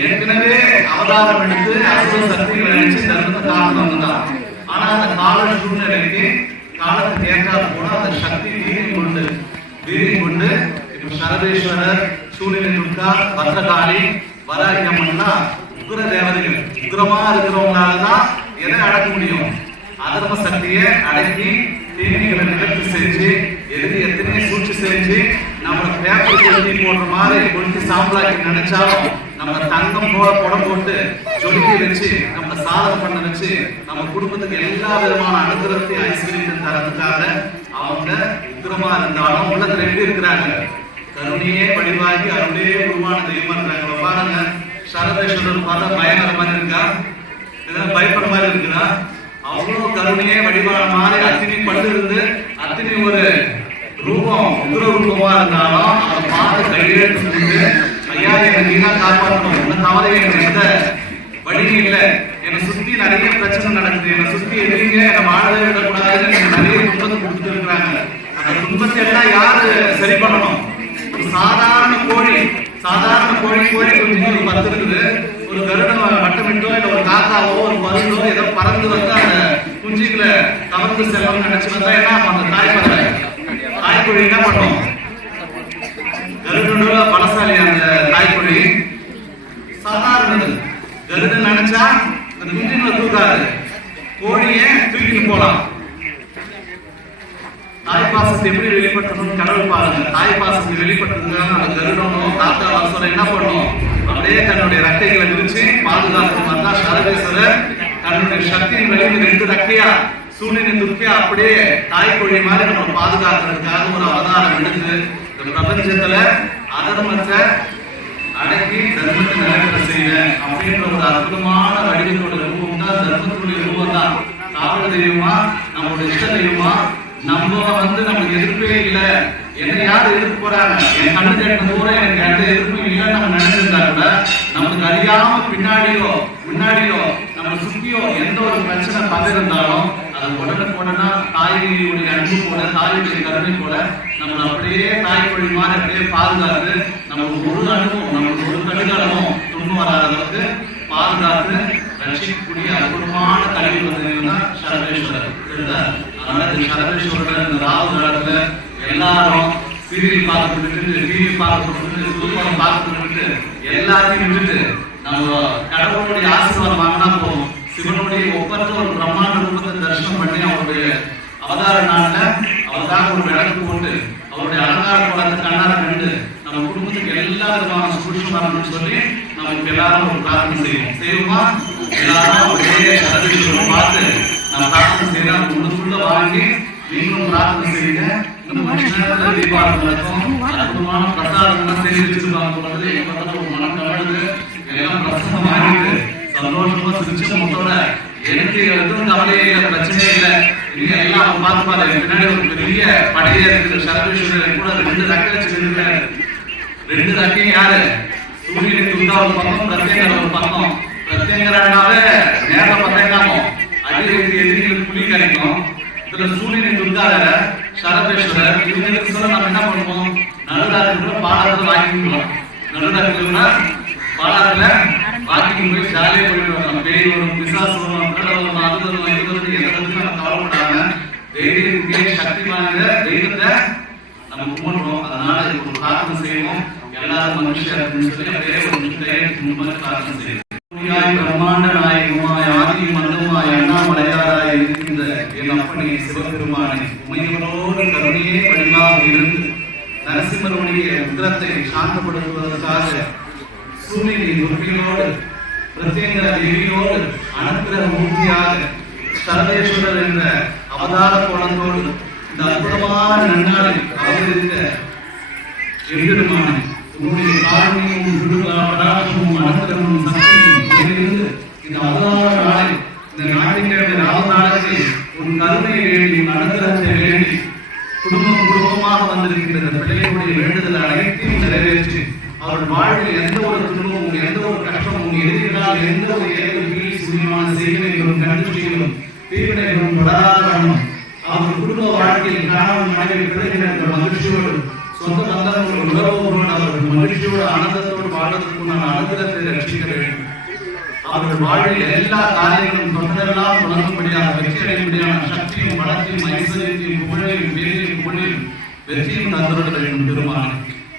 ஏற்கனவே அவதாரம் எடுத்து அசுர சக்திகளை நினைச்சு தர்மத்தை காலம் வந்தான் ஆனா அந்த கால சூழ்நிலைக்கு காலத்துக்கு ஏற்றால் கூட அந்த சக்தி வீரியம் கொண்டு வீரியம் கொண்டு இப்ப சரதேஸ்வரர் சூரியனை துர்கா பத்ரகாளி வராகி உக்ர தேவதைகள். உக்ரமா இருக்கிறவங்களாலதான் எதை அடக்க முடியும்? அதர்ம சக்தியை அடக்கி தீமைகளை நிகழ்ச்சி செஞ்சு எதிரி எத்தனை சூழ்ச்சி செஞ்சு நம்மள பேப்பர் கொளுத்தி போடுற மாதிரி கொளுத்தி சாம்பலாக்கி நினைச்சாலும் நம்ம தங்கம் போல புடம் போட்டு சொல்லி வச்சு நம்ம சாதனை பண்ண வச்சு நம்ம குடும்பத்துக்கு எல்லா விதமான அனுகிரகத்தையும் ஐஸ்வர்யத்தையும் தரதுக்காக அவங்க உக்கிரமா இருந்தாலும் உள்ளத்துல எப்படி இருக்கிறாங்க. கருணையே வடிவாகி அருளே உருவான தெய்வமா பாருங்க சரதேஸ்வரர் பார்த்தா பயங்கர மாதிரி இருக்கா? இதெல்லாம் பயப்படுற மாதிரி இருக்குதா? அவ்வளவு கருணையே வடிவான மாதிரி அத்தினி பட்டு இருந்து அத்தினி ஒரு ரூபம் உக்ர ரூபமா இருந்தாலும் அதை பார்த்து கையெழுத்து செஞ்சு ஐயா என்னை நீங்க காப்பாற்றணும் என்ன தவறு? எனக்கு எந்த வழியும் இல்லை. என்னை சுத்தி நிறைய பிரச்சனை நடக்குது. என்னை சுத்தி எதிரிங்க என்னை வாழவே விடக்கூடாதுன்னு எனக்கு நிறைய துன்பத்தை கொடுத்துட்டு இருக்கிறாங்க. அந்த துன்பத்தை எல்லாம் யாரு சரி பண்ணணும்? ஒரு சாதாரண கோழி சாதாரண கோழி கோழி குஞ்சு ஒரு பத்து இருக்குது. ஒரு கருடம் வட்டமிட்டோ இல்லை ஒரு காக்காவோ ஒரு மருந்தோ ஏதோ பறந்து வந்து அந்த குஞ்சுகளை கவர்ந்து செல்லணும்னு நினைச்சு வந்தா என்ன அந்த தாய் பறவை. தாய்க்குழி என்ன பண்ணும் கருடனோட பலசாலி அந்த தாய்க்குழி சாதாரணது. கருடன் நினைச்சா அந்த குஞ்சுகளை தூக்காது. கோழிய தூக்கிட்டு போலாம் தாய் பாசத்தை எப்படி வெளிப்படுத்தணும் கடவுள் பாருங்க. தாய் பாசத்தை வெளிப்படுத்துறதுக்காக அந்த கருடனும் தாத்தா வாசல என்ன பண்ணும் அப்படியே தன்னுடைய ரக்கைகளை விரிச்சு பாதுகாப்பு வந்தா சரவேஸ்வரர் தன்னுடைய சக்தியின் வெளியில் ரெண்டு ரக்கையா சூழ்நிலை துர்க்கியா அப்படியே தாய் மாதிரி நம்ம பாதுகாக்கிறதுக்காக ஒரு அவதாரம் எடுத்து இந்த பிரபஞ்சத்துல அதர்மத்தை அடக்கி தர்மத்தை நிலைநிலை செய்வேன் அப்படின்ற ஒரு அற்புதமான வடிவத்தோட ரூபம் தான் தர்மத்துடைய ரூபம் தான். காவல் தெய்வமா நம்மளோட இஷ்ட தெய்வமா நம்ம வந்து நமக்கு எதிர்ப்பே இல்லை. என்ன யார் எதிர்ப்பு போறாங்க? என் கண்ணு கேட்ட தூரம் எனக்கு எந்த எதிர்ப்பும் இல்லைன்னு நம்ம நினைச்சிருந்தா கூட நமக்கு அறியாம பின்னாடியோ முன்னாடியோ நம்ம சுத்தியோ எந்த ஒரு பிரச்சனை பங்கு அதை உடனே போனோம்னா தாயுடைய அன்பு போல தாயுடைய கருணை போல நம்மளை அப்படியே தாய்மொழி மாதிரி அப்படியே பாதுகாத்து நமக்கு ஒரு அனுபவம் நமக்கு ஒரு கடுகளவும் துன்பம் வராத அளவுக்கு பாதுகாத்து ரட்சிக்கக்கூடிய அற்புதமான கல்வி வந்ததுன்னா சரவேஸ்வரர் அதனால இந்த சரவேஸ்வரர் இந்த ராவு காலத்துல எல்லாரும் சீரியல் பார்த்துட்டு டிவி பார்த்துட்டு குடும்பம் பார்த்துட்டு எல்லாத்தையும் விட்டுட்டு நம்ம கடவுளுடைய ஆசீர்வாதம் வாங்கினா போதும். சிவனுடைய ஒப்பற்ற ஒரு பிரம்மாண்ட ரூபத்தை தரிசனம் பண்ணி அவருடைய அவதார நாள்ல அவருக்காக ஒரு விளக்கு போட்டு அவருடைய அலங்கார குளத்தை கண்ணார கண்டு நம்ம குடும்பத்துக்கு எல்லா விதமான சுபிஷம் வரணும்னு சொல்லி நமக்கு எல்லாரும் ஒரு பிரார்த்தனை செய்வோம் செய்வோமா? எல்லாரும் ஒரே சரவீஸ்வரம் பார்த்து நம்ம பிரார்த்தனை செய்யறேன் உள்ளுக்குள்ள வாங்கி நீங்களும் பிரார்த்தனை செய்யுங்க இந்த மனுஷனால தீபாவளி நடக்கும் அற்புதமான பிரசாதம் செய்து வச்சிருக்காங்க போறது எங்க பக்கத்துல ஒரு மனம் கவடுது எல்லாம் பிரசனம் ஆகிட்டு சந்தோஷமா சிரிச்ச முத்தோட எனக்கு எதுவும் கவலையே இல்லை பிரச்சனையே இல்லை. நீங்க எல்லாம் அவங்க பின்னாடி ஒரு பெரிய படையே இருக்குது சரவேஸ்வரர் கூட ரெண்டு ரக்க வச்சிருக்காரு ரெண்டு ரக்கையும் யாரு? சூரியனுக்கு துண்டா ஒரு பக்கம் பிரத்யேகர் ஒரு பக்கம். பிரத்யேகரானாவே நேரம் பத்தேங்காமோ அடிகளுக்கு எதிரிகளுக்கு புலி கிடைக்கும் இதுல சூரியன் துர்கார சரபேஸ்வரர் இவங்களுக்கு சொல்ல நம்ம என்ன பண்ணுவோம்? நடுராத்திரி பாடத்துல வாங்கிக்கலாம் நடுராத்திரினா பாடத்துல வாக்கிங் போய் ஜாலியா போயிட்டு வரலாம் பேய் வரும் பிசாசு வரும் கடவுள் வரும் அது வரும் இது வரும் எதுக்கு நம்ம கவலைப்படாம தைரியத்துக்கு சக்தி வாய்ந்த தெய்வத்தை நம்ம கும்பிடுறோம் அதனால இதுக்கு ஒரு பிரார்த்தனை செய்வோம். எல்லாரும் மனுஷியா அப்படின்னு சொல்லி அப்படியே ஒரு தைரியத்துக்கு முன்னாடி பிரார்த்தனை செய்வோம். பிரம்மாண்ட நாயகமாய் ஆதி மன்னமாய் அண்ணாமலையாராய் இருக்கின்ற என் அப்பனே சிவபெருமானே உமையோடு கருணையே வடிவாக இருந்து நரசிம்மருடைய உத்திரத்தை சாந்தப்படுத்துவதற்காக சூரியனை துர்க்கையோடு பிரத்யேக தேவியோடு அனுக்கிரக மூர்த்தியாக சரவேஸ்வரர் என்ற அவதார கோணத்தோடு இந்த அற்புதமான நன்னாளில் அவதரித்த எம்பெருமான உன்னுடைய காரணியும் விடுபடாகவும் அனுக்கிரகமும் சக்தியும் இதிலிருந்து இந்த அவதார நாளை இந்த ஞாயிற்றுக்கிழமை ராவ நாளத்தை உன் கருணையை வேண்டி உன் அனுகிரகத்தை வேண்டி குடும்பம் குடும்பமாக வந்திருக்கின்ற இந்த பிள்ளைகளுடைய வேண்டுதல் அனைத்தையும் நிறைவேற்றி அவர்கள் வாழ்வில் எந்த ஒரு துன்பமும் எந்த ஒரு கஷ்டமும் எதிர்களால் எந்த ஒரு ஏவல் வீழ் சுயமான செய்வினைகளும் கண்டுச்சிகளும் தீவினைகளும் தொடராதவனும் அவர் குடும்ப வாழ்க்கையில் கணவன் மனைவி பிள்ளைகள் என்ற மகிழ்ச்சியோடு சொந்த பந்தங்களோடு உறவோடு அவர்கள் மகிழ்ச்சியோடு ஆனந்தத்தோடு வாழ்வதற்கு நான் அனுகிரகத்தை ரட்சிக்க வேண்டும். அவர்கள் வாழ்வில் எல்லா காரியங்களும் தொட்டதெல்லாம் தொடங்கும்படியாக வெற்றி அடையும்படியான சக்தியும் வளத்தையும் ஐஸ்வர்யத்தையும் புகழையும் வேலையும் புகழையும் வெற்றியும் தந்தவர்கள் வேண்டும் பெருமானே.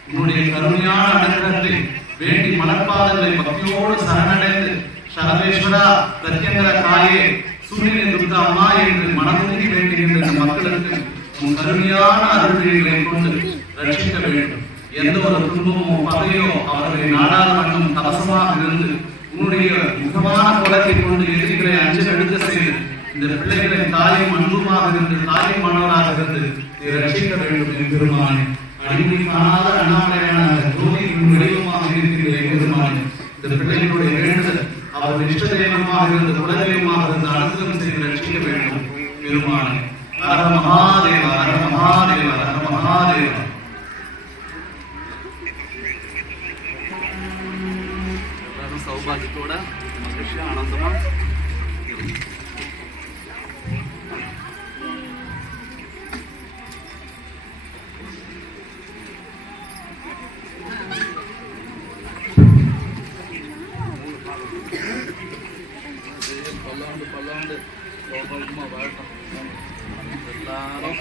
உன்னுடைய கருமையான அனுகிரகத்தை வேண்டி மலர்பாதங்களை பக்தியோடு சரணடைந்து சரவேஸ்வரா பிரத்யங்கர தாயே சூரியனை அம்மா என்று மனமுந்தி வேண்டுகின்ற இந்த மக்களுக்கு உன் கருணையான அருள்களை கொண்டு ரட்சிக்க வேண்டும். எந்த ஒரு துன்பமோ பகையோ அவர்களை நாடாத வண்ணம் இருந்து உன்னுடைய முகமான குலத்தை கொண்டு எதிரிகளை அஞ்சு எடுக்க செய்து இந்த பிள்ளைகளை தாயும் அன்புமாக இருந்து தாயும் மனவராக இருந்து நீ ரட்சிக்க வேண்டும் என் பெருமானே. அடிமை காணாத அண்ணாமலையான ஜோதியின் வடிவமாக என் பெருமானே. இந்த பிள்ளைகள் அவர்கள் இஷ்ட தெய்வமாக இருந்து குலதெய்வமாக இருந்த அனுகிரகம் செய்து ரட்சிக்க வேண்டும். பெருமானே ஹர மகாதேவா ஹர மகாதேவா ஹர மகாதேவா. சௌபாகியத்தோட மகிழ்ச்சியா ஆனந்தமா பல்லாண்டு பல்லாண்டு சௌபாகியமாக வாழணும் எல்லாரும்